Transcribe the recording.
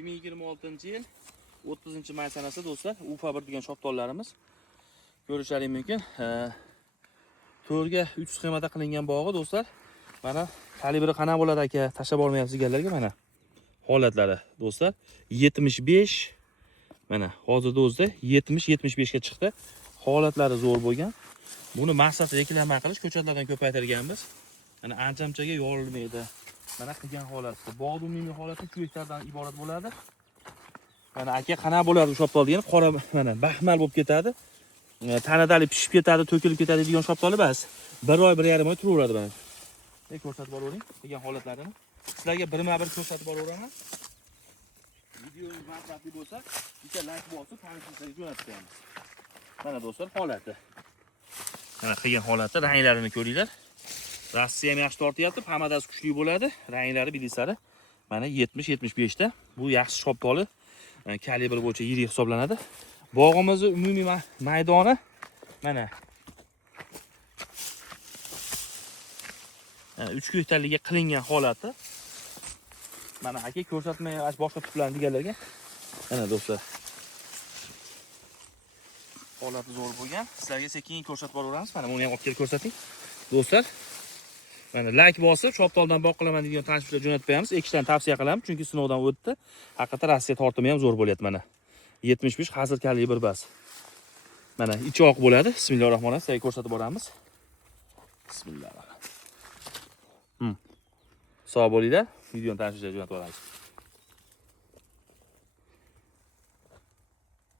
2026-yil 30-may sanasi do'stlar. Ufa 1 degan shoptollarimiz. Ko'rishlaringiz mumkin. To'rga 3 sxemada qilingan bog'i do'stlar. Mana kalibri qana bo'ladi aka, tashlab olmayapsiz deganlarga mana holatlari do'stlar. 75 mana hozirda o'zida 70-75 ga chiqdi. Holatlari zo'r bo'lgan. Buni maqsad reklama qilish, ko'chatlardan ko'paytirganmiz. Mana ancha-munchaga yorilmaydi. Mana qilgan holatda. Bog'ning umumiy holati 2 hektardan iborat bo'ladi. Mana aka qana bo'ladi shoptol degan qora mana baxmal bo'lib ketadi. Tanadali pishib ketadi, to'kilib ketadi degan shoptol emas. 1 oy, 1,5 oy turaveradi mana. Ko'rsatib boravering degan holatlarini. Sizlarga birma-bir ko'rsatib boraveraman. Videoning manfaatli bo'lsa, bitta like bosib, tanishlarga jo'natib qo'yamiz. Mana do'stlar holati. Mana qilgan holati, ranglarini ko'ringlar. Rossiya ham yaxshi tortyapti, hammasi kuchli bo'ladi. Ranglari bilisari mana 70-75 ta. Bu yaxshi shoptoli, kalibr bo'yicha yirik hisoblanadi. Bog'imizning umumiy maydoni mana 3 hektarliga qilingan holati. Mana aka ko'rsatmay boshqa tutlarni deganlarga. Mana do'stlar. Holati zo'r bo'lgan. Sizlarga sekin ko'rsatib boraveramiz. Mana buni ham olib kelib ko'rsating. Do'stlar, mana like bosib, shoptoldan boq qilaman degan tanishlar jo'natib qo'yamiz. Ekishdan tavsiya qilamiz, chunki sinovdan o'tdi. Haqiqatan Rossiya tortimi ham zo'r bo'lyapti mana. 75 hozir kalibr bas. Mana ichi oq bo'ladi. Bismillahirrohmanirrohim. Sizlarga ko'rsatib boramiz. Bismillahirrohmanirrohim. Sog' bo'linglar. Videoni tanishlar jo'natib olamiz.